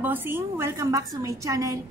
mga bossing, welcome back to my channel.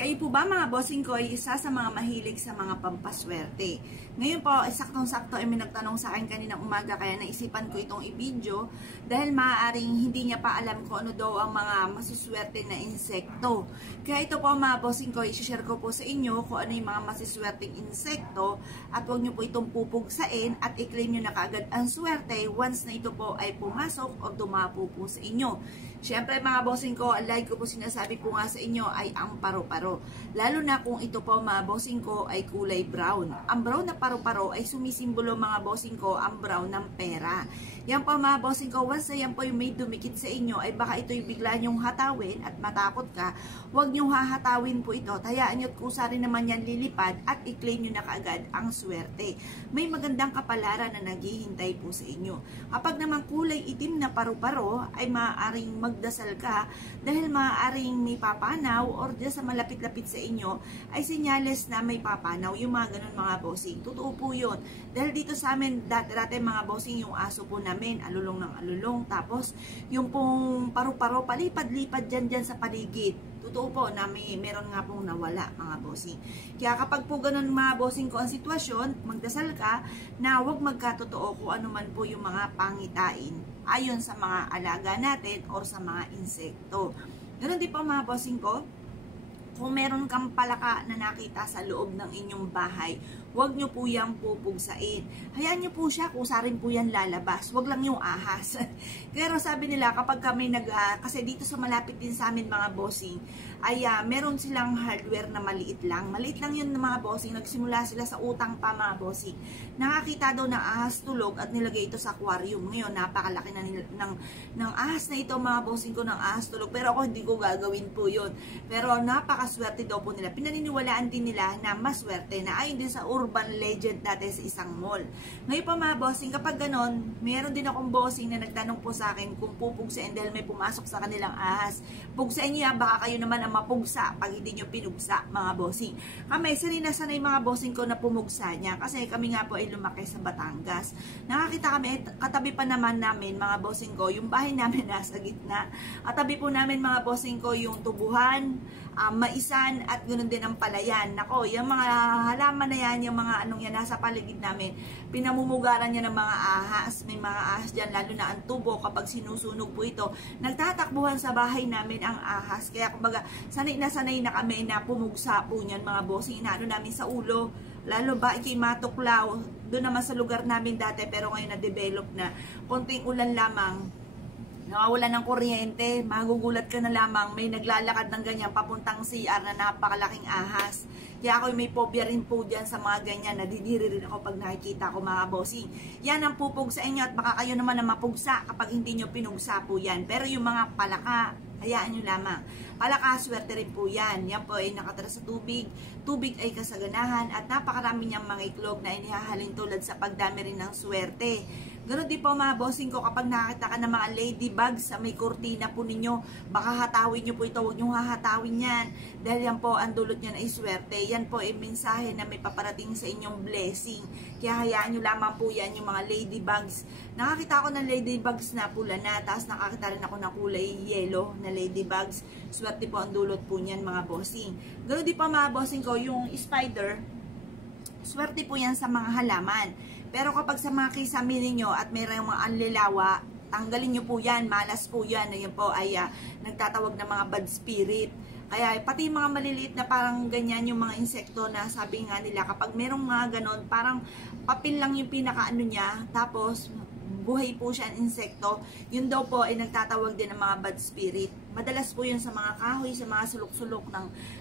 Kayo po ba mga bossing ko ay isa sa mga mahilig sa mga pampaswerte? Ngayon po, saktong-sakto ay may nagtanong sa akin kaninang umaga kaya naisipan ko itong i-video dahil maaaring hindi niya pa alam kung ano daw ang mga masiswerte na insekto. Kaya ito po mga bossing ko, i-share ko po sa inyo kung ano yung mga masiswerteng insekto at huwag nyo po itong pupugsain at i-claim nyo na kaagad ang swerte once na ito po ay pumasok o dumapo po sa inyo. Siyempre mga bossing ko, like ko po sinasabi po nga sa inyo ay ang paru-paro. Lalo na kung ito po mga bossing ko ay kulay brown. Ang brown na paru-paro ay sumisimbolo mga bossing ko ang brown ng pera. Yan po mga bossing ko, once na yan po yung may dumikit sa inyo ay baka ito'y bigla nyong hatawin at matakot ka. Huwag nyong hahatawin po ito. Tayaan nyo at kusa rin naman yan lilipad at i-claim nyo na kaagad ang swerte. May magandang kapalaran na naghihintay po sa inyo. Kapag naman kulay itim na paru-paro ay maaaring magdasal ka dahil maaaring may papanaw or dyan sa malapit-lapit sa inyo ay senyales na may papanaw yung mga ganun mga bossing. Totoo po yun. Dahil dito sa amin dati mga bossing yung aso po namin alulong ng alulong tapos yung pong paru-paro palipad-lipad dyan sa paligid. Totoo po na meron nga pong nawala mga bossing. Kaya kapag po ganun mga bossing ko ang sitwasyon, magdasal ka na huwag magkatotoo kung ano man po yung mga pangitain ayon sa mga alaga natin or sa mga insekto. Ganun din po mga bossing ko, kung meron kang palaka na nakita sa loob ng inyong bahay, huwag nyo po yung pupugsain. Hayaan nyo po siya, kusa rin po yan lalabas. Huwag lang yung ahas. Pero sabi nila, kapag kami kasi dito sa malapit din sa amin mga bossing, ay meron silang hardware na maliit lang. Maliit lang yun mga bossing. Nagsimula sila sa utang pa mga bossing. Nakakita daw ng ahas tulog at nilagay ito sa aquarium. Ngayon, napakalaki na ng ahas na ito mga bossing ko ng ahas tulog. Pero ako hindi ko gagawin po yun. Pero napakaswerte daw po nila. Pinaniniwalaan din nila na maswerte na ayon din sa urban legend natin sa isang mall. Ngayon pa mga bossing, kapag ganon, meron din akong bossing na nagtanong po sa akin kung pupugsain dahil may pumasok sa kanilang ahas. Pugsain nyo yan, baka kayo naman ang mapugsa pag hindi nyo pinugsa mga bossing. Kami, sanay mga bossing ko na pumugsa niya kasi kami nga po ay lumaki sa Batangas. Nakakita kami, katabi pa naman namin mga bossing ko, yung bahay namin nasa gitna. Katabi po namin mga bossing ko yung tubuhan, maisan at ganoon din ang palayan. Nako, yung mga halaman na yan, yung mga anong yan nasa paligid namin, pinamumugaran niya ng mga ahas. May mga ahas dyan, lalo na ang tubo kapag sinusunog po ito. Nagtatakbuhan sa bahay namin ang ahas. Kaya kumbaga, sanay na kami na pumugsa po niyan mga bossing. Inaano namin sa ulo. Lalo ba ikay matuklaw. Doon naman sa lugar namin dati pero ngayon na-develop na. Konting ulan lamang, nawawala ng kuryente, magugulat ka na lamang, may naglalakad ng ganyan papuntang CR na napakalaking ahas. Kaya ako may phobia rin po dyan sa mga ganyan, nadidiri rin ako pag nakikita ko mga bossing. Yan ang pupugsa inyo at baka kayo naman na mapugsa kapag hindi nyo pinugsa po yan. Pero yung mga palaka, hayaan nyo lamang. Palaka, swerte rin po yan. Yan po ay nakatira sa tubig. Tubig ay kasaganahan at napakarami niyang mga iklog na inihahalin tulad sa pagdami rin ng swerte. Ganun din po mga bossing ko, kapag nakita ka ng mga ladybugs sa may kurtina po ninyo, baka hatawin nyo po ito, huwag nyo hahatawin yan. Dahil yan po, ang dulot nyan ay swerte. Yan po ay mensahe na may paparating sa inyong blessing. Kaya hayaan nyo lamang po yan, yung mga ladybugs. Nakakita ako ng ladybugs na pula na, tapos nakakita rin ako ng kulay yellow na ladybugs. Swerte po ang dulot po niyan mga bossing. Ganun din po mga bossing ko, yung spider, swerte po yan sa mga halaman. Pero kapag sa mga kisame ninyo at mayroong mga anlilawa, tanggalin nyo po yan, malas po yan. Ayan po ay nagtatawag ng mga bad spirit. Kaya pati mga maliliit na parang ganyan yung mga insekto na sabi nga nila, kapag merong mga ganon, parang papel lang yung pinakaano niya, tapos buhay po siya ang insekto, yun daw po ay nagtatawag din ng mga bad spirit. Madalas po yun sa mga kahoy, sa mga sulok-sulok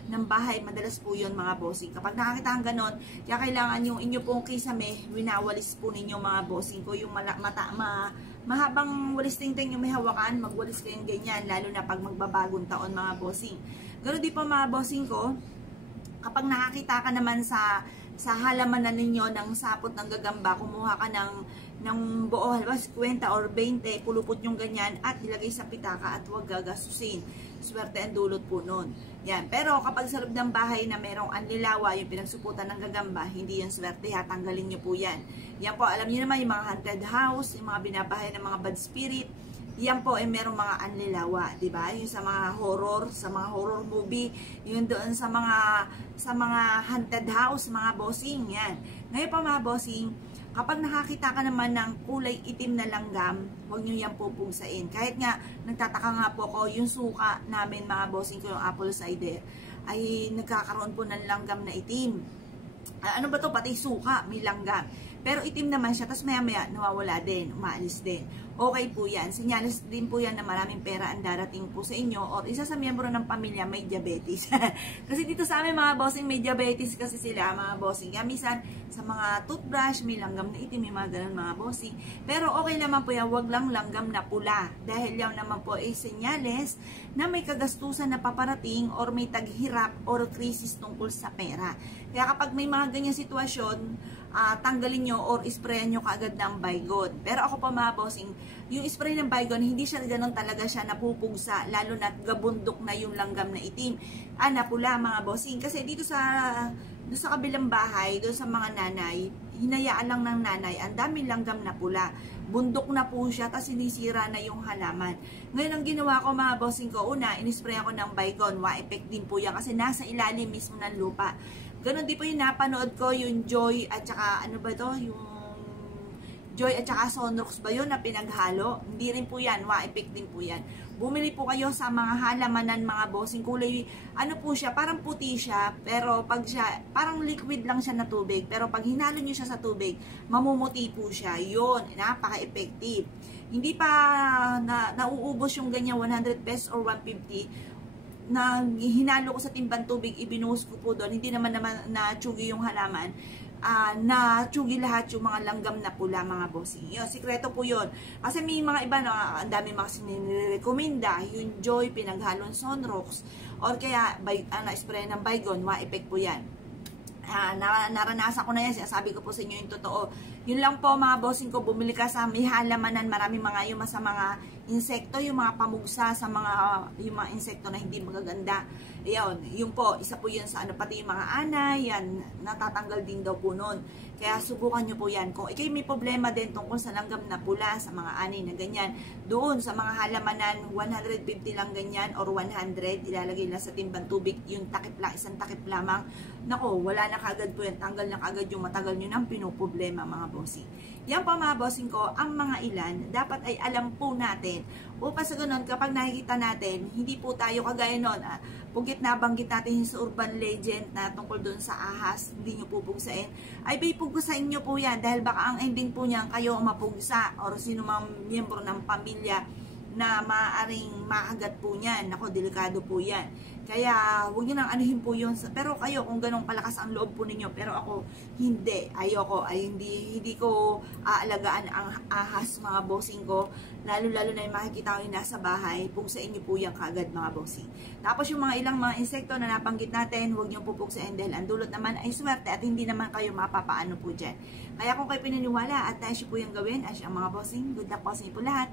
ng bahay, madalas po yun mga bossing. Kapag nakakita ang ganon, kaya kailangan yung inyo pong kisame, winawalis po ninyo mga bossing ko, yung mahabang walis tingting yung may hawakan, magwalis kayong ganyan, lalo na pag magbabagong taon mga bossing. Ganoon din po mga bossing ko, kapag nakakita ka naman sa halaman na ninyo ng sapot ng gagamba, kumuha ka ng buo, halimbawa 50 or 20, pulupot yung ganyan at ilagay sa pitaka at huwag gagastusin. Swerte ang dulot po nun. Yan. Pero kapag sa loob ng bahay na merong anlilawa, yung pinagsuputan ng gagamba, hindi yan swerte ha, tanggalin nyo po yan. Yan po, alam niyo naman yung mga haunted house, yung mga binabahay ng mga bad spirit, yan po ay merong mga anlilawa, di ba? Yung sa mga horror movie, yung doon sa mga haunted house, mga bossing, yan. Ngayon pa mga bossing, kapag nakakita ka naman ng kulay itim na langgam, huwag nyo yan pupugsain. Kahit nga, nagtataka nga po ako, yung suka namin mga bossing ko, yung apple cider, ay nagkakaroon po ng langgam na itim. Ano ba to? Pati suka, may langgam. Pero itim naman siya, tapos maya-maya nawawala din, umaalis din. Okay po yan. Sinyalis din po yan na maraming pera ang darating po sa inyo or isa sa miyembro ng pamilya may diabetes. Kasi dito sa amin mga bossing, may diabetes kasi sila mga bossing. Kaya minsan sa mga toothbrush, may langgam na itim, may mga ganun mga bossing. Pero okay naman po yan, wag lang langgam na pula. Dahil yan naman po ay senyales na may kagastusan na paparating or may taghirap or krisis tungkol sa pera. Kaya kapag may mga ganyang sitwasyon, tanggalin nyo or sprayan nyo kaagad ng Baygon. Pero ako pa mga bossing, yung spray ng Baygon, hindi siya ganun talaga siya napupugsa, lalo na gabundok na yung langgam na itim. Napula mga bossing. Kasi dito sa kabilang bahay, doon sa mga nanay, hinayaan lang ng nanay, ang daming langgam na pula. Bundok na po siya, tapos sinisira na yung halaman. Ngayon ang ginawa ko mga bossing ko, una, inispray ako ng Baygon, wa-effect din po yan, kasi nasa ilalim mismo ng lupa. Ganon din po yung napanood ko, yung Joy at saka ano ba to, yung Joy at saka Sonrox ba yun na pinaghalo? Hindi rin po yan, wa-effect din po yan. Bumili po kayo sa mga halamanan mga bossing, kulay, ano po siya, parang puti siya, pero pag siya, parang liquid lang siya na tubig, pero pag hinalo nyo siya sa tubig, mamumuti po siya. Yun, napaka-effective. Hindi pa nauubos yung ganyan 100 pesos or 150, na hinalo ko sa timbang tubig, ibinuhos ko po doon, hindi naman na-tsugi yung halaman, na-tsugi lahat yung mga langgam na pula mga bossing. Yun, sikreto po yun. Kasi may mga iba na ang dami mga sinirekomenda, yung Joy, pinaghalon Sonrox, or kaya spray ng Baygon, ma-effect po yan. Naranasan ko na yan, sinasabi ko po sa inyo yung totoo. Yun lang po mga bossing ko, bumili ka sa may halamanan, maraming mga yung sa mga insekto, yung mga pamugsa sa yung mga insekto na hindi magaganda. Ayun, yun po, isa po yun sa pati yung mga anay, yan, natatanggal din daw po nun. Kaya subukan nyo po yan. Kung ikay may problema din tungkol sa langgam na pula, sa mga anay na ganyan, doon sa mga halamanan, 150 lang ganyan or 100, ilalagay lang sa timbang tubig, yung takip lang, isang takip lamang. Nako, wala na kagad po yan, tanggal na kagad yung matagal nyo ng pinoproblema mga bossing. Yan po mga bossing ko, ang mga ilan, dapat ay alam po natin, upang sa ganun, kapag nakikita natin, hindi po tayo kagaya nun, pugit nabanggit natin sa urban legend na tungkol doon sa ahas, hindi nyo pupugsain, ay bay pugsain nyo po yan, dahil baka ang ending po niyan kayo mapugsa, or sino mang miyembro ng pamilya na maaaring maagat po niyan. Ako, delikado po yan. Kaya, huwag nyo nang anuhin po yun. Pero kayo, kung ganong kalakas ang loob po ninyo, pero ako, hindi. Ayoko. Hindi ko aalagaan ang ahas, mga bossing ko. Lalo-lalo na yung makikita ko yung nasa bahay, pugsain nyo po yan kagad, mga bossing. Tapos yung mga ilang mga insekto na nabanggit natin, huwag nyo po pugsain dahil ang dulot naman ay swerte at hindi naman kayo mapapaano po dyan. Kaya kung kayo pinaniwala at tayo po yung gawin, ay ang mga bossing, good luck po sa inyo po lahat.